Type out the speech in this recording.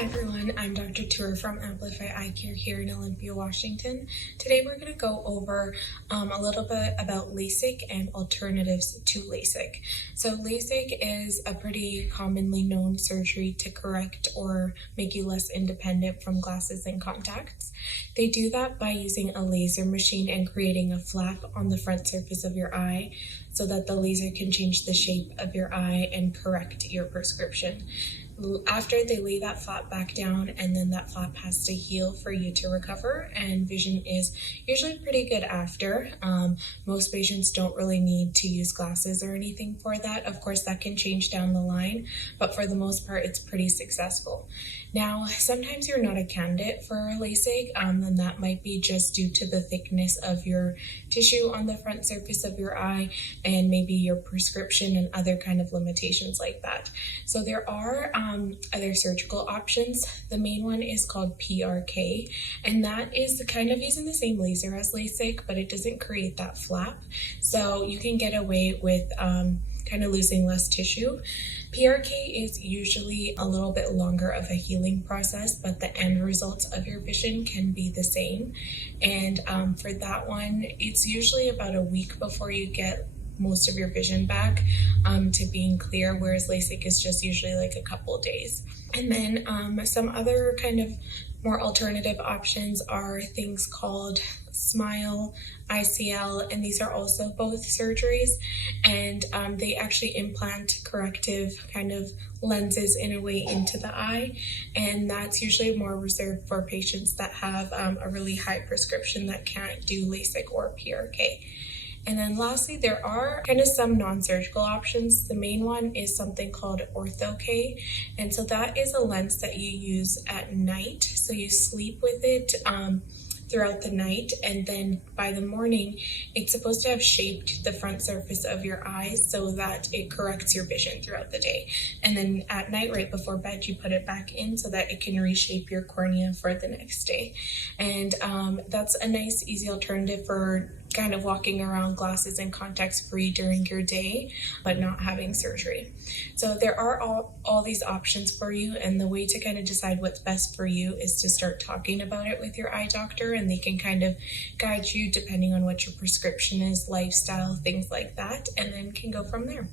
Hi everyone, I'm Dr. Toor from Amplify Eye Care here in Olympia, Washington. Today we're going to go over a little bit about LASIK and alternatives to LASIK. So LASIK is a pretty commonly known surgery to correct or make you less independent from glasses and contacts. They do that by using a laser machine and creating a flap on the front surface of your eye so that the laser can change the shape of your eye and correct your prescription. After they lay that flap back down, and then that flap has to heal for you to recover, and vision is usually pretty good after. Most patients don't really need to use glasses or anything for that. Of course, that can change down the line, but for the most part, it's pretty successful. Now, sometimes you're not a candidate for LASIK, and that might be just due to the thickness of your tissue on the front surface of your eye and maybe your prescription and other kind of limitations like that. So there are other surgical options. The main one is called PRK, and that is kind of using the same laser as LASIK, but it doesn't create that flap. So you can get away with kind of losing less tissue. PRK is usually a little bit longer of a healing process, but the end results of your vision can be the same. And for that one, it's usually about a week before you get most of your vision back to being clear, whereas LASIK is just usually like a couple days. And then some other kind of more alternative options are things called SMILE, ICL, and these are also both surgeries, and they actually implant corrective kind of lenses in a way into the eye, and that's usually more reserved for patients that have a really high prescription that can't do LASIK or PRK. And then lastly, there are kind of some non-surgical options. The main one is something called Ortho-K. And so that is a lens that you use at night. So you sleep with it throughout the night, and then by the morning, it's supposed to have shaped the front surface of your eyes so that it corrects your vision throughout the day. And then at night, right before bed, you put it back in so that it can reshape your cornea for the next day. And that's a nice, easy alternative for kind of walking around glasses and contacts free during your day, but not having surgery. So there are all these options for you, and the way to kind of decide what's best for you is to start talking about it with your eye doctor, and they can kind of guide you depending on what your prescription is, lifestyle, things like that, and then can go from there.